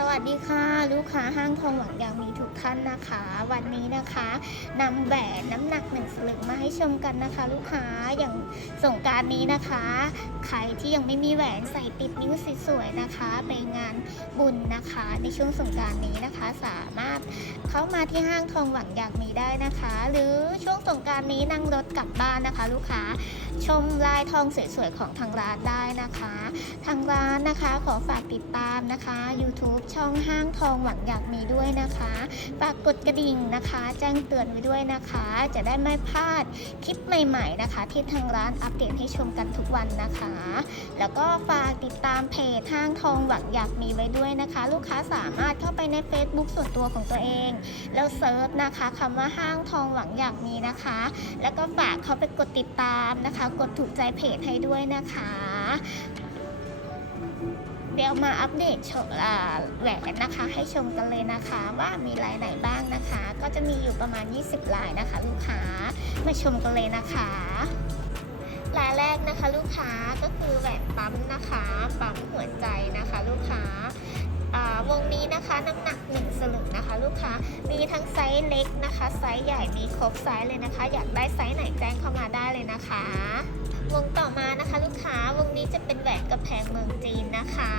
สวัสดีค่ะ ลูกค้าห้างทองหวังอย่างมีทุกท่านนะคะ วันนี้นะคะนำแหวนน้ำหนักหนึ่งสลึงมาให้ชมกันนะคะ ลูกค้าอย่างสงการนี้นะคะ ใครที่ยังไม่มีแหวนใส่ติดนิ้วสวยๆนะคะ ไปงาน บุญนะคะ ในช่วงสงการนี้นะคะ สามารถเข้ามาที่ห้างทองหวังอยากมีได้นะคะ หรือช่วงสงการนี้นั่งรถกลับบ้านนะคะ ลูกค้าชมลายทองสวยๆของทางร้านได้นะคะ ทางร้านนะคะขอฝากติดตามนะคะ YouTube ช่องห้างทองหวังอยากมีด้วยนะคะ ฝากกดกระดิ่งนะคะ แจ้งเตือนไว้ด้วยนะคะ จะได้ไม่พลาดคลิปใหม่ๆนะคะ ที่ทางร้านอัปเดตให้ชมกันทุกวันนะคะ แล้วก็ฝากติดตามเพจห้างทองหวังอยากมีไว้ด้วยนะคะ ลูกค้าสามารถเข้าไปใน Facebook ส่วนตัวของตัวเอง แล้วเซิร์ชนะคะคำว่าห้างทองหวังอยากมีนะคะ แล้วก็ฝากเขาไปกดติดตามนะคะ กดถูกใจเพจให้ด้วยนะคะเดี๋ยวมาอัปเดตแหวนนะคะ ให้ชมกันเลยนะคะว่ามีลายไหนบ้างนะคะ ก็จะมีอยู่ประมาณ 20 ลายนะคะ ลูกค้ามาชมกันเลยนะคะลายแรกนะคะ ลูกค้าก็คือแหวนปั๊มนะคะ ปั๊มหัวใจนะคะ ลูกค้า นี้นะคะน้ำหนัก1สลึงนะคะ ลูกค้ามีทั้งไซส์เล็กนะคะ ไซส์ใหญ่มีครบไซส์เลยนะคะ อยากได้ไซส์ไหนแจ้งเข้ามาได้เลยนะคะ วงต่อมานะคะ ลูกค้าวงนี้จะเป็นแหวนกระแพงเมืองจีนนะคะ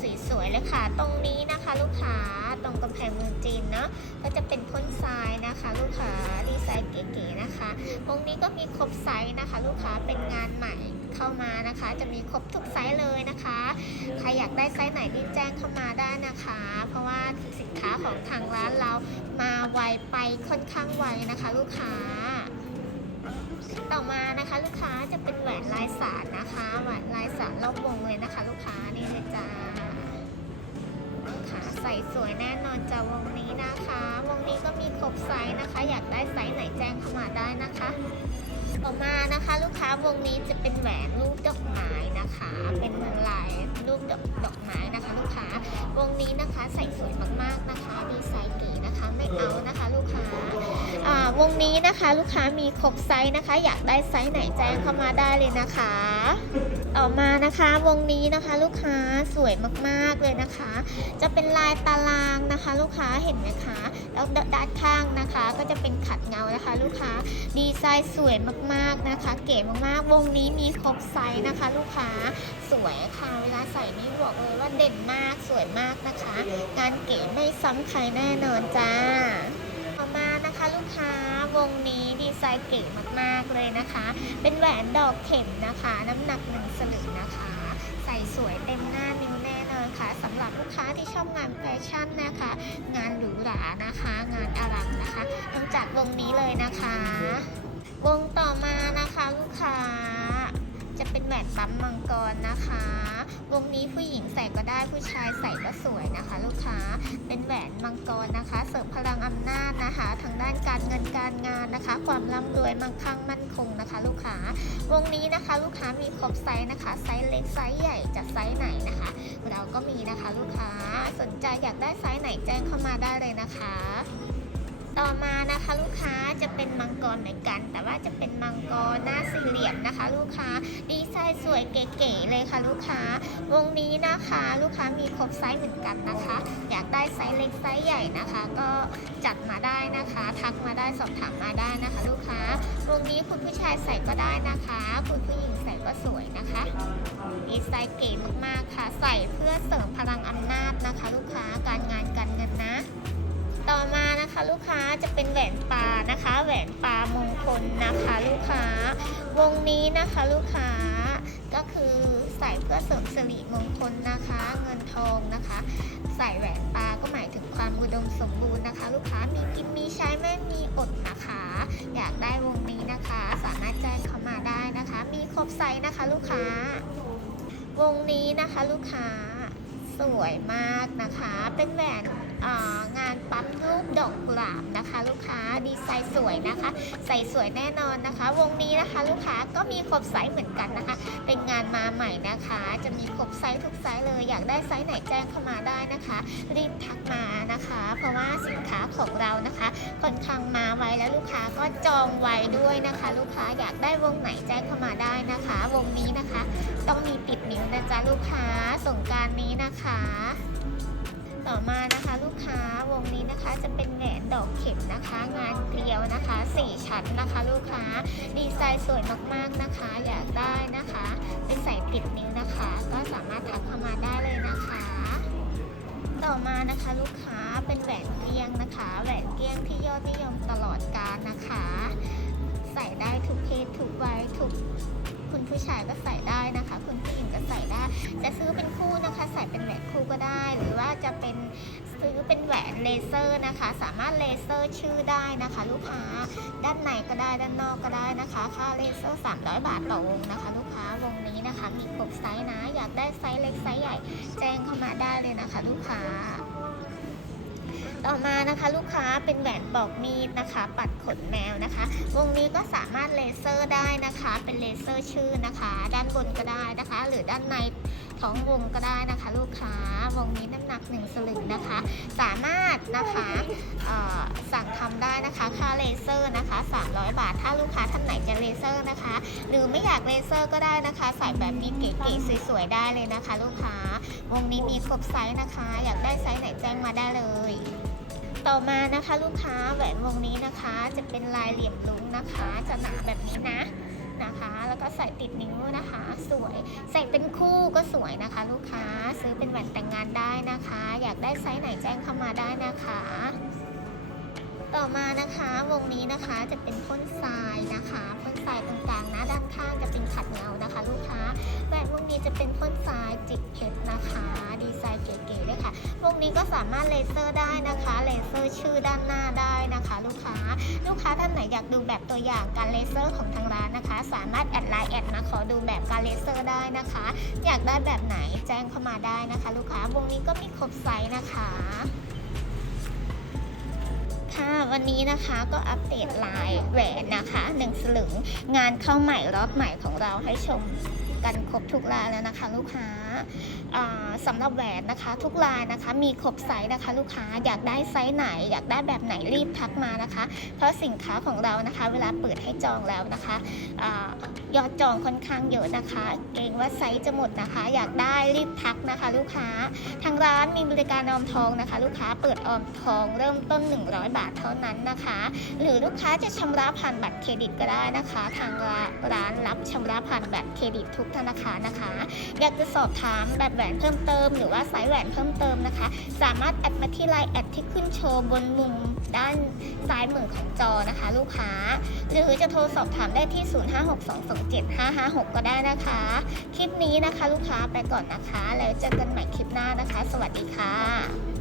สีสวยเลยค่ะ ตรงนี้นะคะ ลูกค้าตรงกำแพงเมืองจีนเนาะก็จะเป็นพ่นทรายนะคะ ลูกค้าดีไซน์เก๋ๆนะคะวงนี้ก็มีครบไซส์นะคะ ลูกค้าเป็นงานใหม่เข้ามานะคะ จะมีครบทุกไซส์เลยนะคะ ใครอยากได้ไซส์ไหนรีบแจ้งเข้ามาได้ คะเพราะว่าสินค้าของทางร้านเรามาไวไปค่อนข้างไวนะคะ ลูกค้า ต่อมานะคะลูกค้าจะเป็นแหวนลายสารนะคะแหวนลายสารรอบวงเลยนะคะ ลูกค้านี่เลยจ้าค่ะใส่สวยแน่นอนจ้าวงนี้นะคะ วงนี้ก็มีครบไซส์นะคะ อยากได้ไซส์ไหนแจ้งเข้ามาได้นะคะ ต่อมานะคะ ลูกค้าวงนี้จะเป็นแหวนรูปดอกไม้นะคะ เป็นลายรูปดอกดอกไม้นะคะ ลูกค้าวงนี้นะคะใส่สวยมากๆนะคะ ดีไซน์เก๋นะคะไม่เอานะคะ ลูกค้าอ่าวงนี้นะคะ ลูกค้ามีครบไซส์นะคะ อยากได้ไซส์ไหนแจ้งเข้ามาได้เลยนะคะ ต่อมานะคะวงนี้นะคะลูกค้าสวยมากๆเลยนะคะ จะเป็นลายตารางนะคะ ลูกค้าเห็นไหมคะแล้วด้านข้างนะคะ ก็จะเป็นขัดเงานะคะ ลูกค้าดีไซน์สวยมากๆนะคะ เก๋มากๆ วงนี้มีครบไซส์นะคะ ลูกค้าสวยค่ะเวลาใส่นี่บอกเลยว่าเด่นมากสวยมากนะคะ งานเก๋ไม่ซ้ำใครแน่นอนจ้าต่อมา นะคะ วงนี้ดีไซน์เก๋มากๆเลยนะคะ เป็นแหวนดอกเข็มนะคะ น้ำหนักหนึ่งสลึงนะคะ ใส่สวยเต็มหน้านิ้วแน่นอนค่ะสำหรับลูกค้าที่ชอบงานแฟชั่นนะคะ งานหรูหรานะคะ งานอลังนะคะต้องจัดวงนี้เลยนะคะ วงต่อมานะคะลูกค้าจะเป็นแหวนปั๊มมังกรนะคะ วงนี้ผู้หญิงใส่ก็ได้ผู้ชายใส่ก็สวยนะคะ เป็นแหวนมังกรนะคะ เสริมพลังอำนาจนะคะ ทางด้านการเงินการงานนะคะ ความร่ำรวยมั่งคั่งมั่นคงนะคะ ลูกค้าวงนี้นะคะ ลูกค้ามีครบไซส์นะคะ ไซส์เล็กไซส์ใหญ่จะไซส์ไหนนะคะ เราก็มีนะคะ ลูกค้าสนใจอยากได้ไซส์ไหนแจ้งเข้ามาได้เลยนะคะ ต่อมานะคะลูกค้าจะเป็นมังกรเหมือนกัน แต่ว่าจะเป็นมังกรหน้าสี่เหลี่ยมนะคะ ลูกค้าดีไซน์สวยเก๋ๆเลยค่ะ ลูกค้าวงนี้นะคะ ลูกค้ามีครบไซส์เหมือนกันนะคะ อยากได้ไซส์เล็กไซส์ใหญ่นะคะ ก็จัดมาได้นะคะทักมาได้สอบถามมาได้นะคะ ลูกค้าวงนี้คุณผู้ชายใส่ก็ได้นะคะ คุณผู้หญิงใส่ก็สวยนะคะดีไซน์เก๋มากๆค่ะ ใส่เพื่อเสริมพลังอำนาจนะคะ ลูกค้า นะคะลูกค้าจะเป็นแหวนปลานะคะ แหวนปลามงคลนะคะลูกค้า วงนี้นะคะลูกค้าก็คือใส่เพื่อเสริมสิริมงคลนะคะ เงินทองนะคะ ใส่แหวนปลาก็หมายถึงความอุดมสมบูรณ์นะคะ ลูกค้ามีกินมีใช้ไม่มีอดนะคะ อยากได้วงนี้นะคะ สามารถแจ้งเข้ามาได้นะคะ มีครบไซส์นะคะ ลูกค้า วงนี้นะคะลูกค้าสวยมากนะคะ เป็นแหวน งานปั๊มรูปดอกกุหลาบนะคะ ลูกค้าดีไซน์สวยนะคะ ใส่สวยแน่นอนนะคะ วงนี้นะคะลูกค้าก็มีครบไซส์เหมือนกันนะคะ เป็นงานมาใหม่นะคะ จะมีครบไซส์ทุกไซส์เลยอยากได้ไซส์ไหนแจ้งเข้ามาได้นะคะ รีบทักมานะคะ เพราะว่าสินค้าของเรานะคะค่อนข้างมาไวแล้วลูกค้าก็จองไว้ด้วยนะคะ ลูกค้าอยากได้วงไหนแจ้งเข้ามาได้นะคะ วงนี้นะคะ ต้องมีติดนิ้วนะจ๊ะลูกค้าสงการนี้นะคะ ต่อมานะคะลูกค้าวงนี้นะคะจะเป็นแหวนดอกเข็มนะคะ งานเกลียวนะคะสี่ชั้นนะคะ ลูกค้าดีไซน์สวยมากๆนะคะ อยากได้นะคะ เป็นใส่ติดนิ้วนะคะ ก็สามารถทักเข้ามาได้เลยนะคะ ต่อมานะคะลูกค้าเป็นแหวนเกลียงนะคะ แหวนเกลียงที่ยอดนิยมตลอดกาลนะคะ ใส่ได้ทุกเพศทุกวัยทุกคุณผู้ชายก็ใส่ได้นะคะ คุณผู้หญิงก็ใส่ได้ จะซื้อเป็นคู่นะคะ ใส่เป็นแหวนคู่ก็ได้ หรือว่าจะเป็นซื้อเป็นแหวนเลเซอร์นะคะ สามารถเลเซอร์ชื่อได้นะคะ ลูกค้าด้านในก็ได้ด้านนอกก็ได้นะคะ ค่าเลเซอร์ 300 บาทต่อวงนะคะ ลูกค้าวงนี้นะคะ มีครบไซส์นะ อยากได้ไซส์เล็กไซส์ใหญ่ แจ้งเข้ามาได้เลยนะคะ ลูกค้า ต่อมานะคะลูกค้าเป็นแหวนปอกมีดนะคะ ปัดขนแมวนะคะ วงนี้ก็สามารถเลเซอร์ได้นะคะ เป็นเลเซอร์ชื่อนะคะ ด้านบนก็ได้นะคะ หรือด้านในท้องวงก็ได้นะคะ ลูกค้าวงนี้น้ำหนักหนึ่งสลึงนะคะ สามารถนะคะสั่งทำได้นะคะค่าเลเซอร์นะคะ 300 บาท ถ้าลูกค้าท่านไหนจะเลเซอร์นะคะ หรือไม่อยากเลเซอร์ก็ได้นะคะ ใส่แบบนี้เก๋ๆสวยๆได้เลยนะคะ ลูกค้าวงนี้มีครบไซส์นะคะ อยากได้ไซส์ไหนแจ้งมาได้เลย ต่อมานะคะลูกค้าแหวนวงนี้นะคะ จะเป็นลายเหลี่ยมลุ้งนะคะ จะหนาแบบนี้นะนะคะ แล้วก็ใส่ติดนิ้วนะคะ สวยใส่เป็นคู่ก็สวยนะคะ ลูกค้าซื้อเป็นแหวนแต่งงานได้นะคะ อยากได้ไซส์ไหนแจ้งเข้ามาได้นะคะ ต่อมานะคะวงนี้นะคะจะเป็นพ่นทรายนะคะพ่น ทรายตรงกลางนะ ด้านข้างจะเป็นขัดเงานะคะ ลูกค้าแหวนวงนี้จะเป็นพ่นทรายจิกเพชรนะคะ ดีไซน์เก๋ๆเลยค่ะวงนี้ก็สามารถเลเซอร์ได้นะคะเลเซอร์ชื่อด้านหน้าได้นะคะ ลูกค้าลูกค้าท่านไหนอยากดูแบบตัวอย่างการเลเซอร์ของทางร้านนะคะ สามารถแอดไลน์แอดมาขอดูแบบการเลเซอร์ได้นะคะ อยากได้แบบไหนแจ้งเข้ามาได้นะคะ ลูกค้าวงนี้ก็มีครบไซส์นะคะ วันนี้นะคะก็อัปเดตลายแหวนนะคะหนึ่งสลึงงานเข้าใหม่รอบใหม่ของเราให้ชมกันครบทุกลายแล้วนะคะ ลูกค้าอ่า สำหรับแหวนนะคะ ทุกลายนะคะ มีครบไซส์นะคะ ลูกค้าอยากได้ไซส์ไหน อยากได้แบบไหนรีบทักมานะคะ เพราะสินค้าของเรานะคะ เวลาเปิดให้จองแล้วนะคะอยอดจองค่อนข้างเยอะนะคะ เกรงว่าไซส์จะหมดนะคะ อยากได้รีบทักนะคะ ลูกค้าทางร้านมีบริการออมทองนะคะ ลูกค้าเปิดออมทองเริ่มต้น 100 บาทเท่านั้นนะคะ หรือลูกค้าจะชำระผ่านบัตรเครดิตก็ได้นะคะ ทางร้านรับชำระผ่านบัตรเครดิตทุกธนาคารนะคะ อยากจะสอบถามแบบแหวนเพิ่มเติม หรือว่าสายแหวนเพิ่มเติมนะคะ สามารถแอดมาที่ไลน์แอดที่ขึ้นโชว์บนมุมด้านซ้ายมือของจอนะคะ ลูกค้า หรือจะโทรสอบถามได้ที่ 0562275556 ก็ได้นะคะ คลิปนี้นะคะ ลูกค้าไปก่อนนะคะ แล้วเจอกันใหม่คลิปหน้านะคะ สวัสดีค่ะ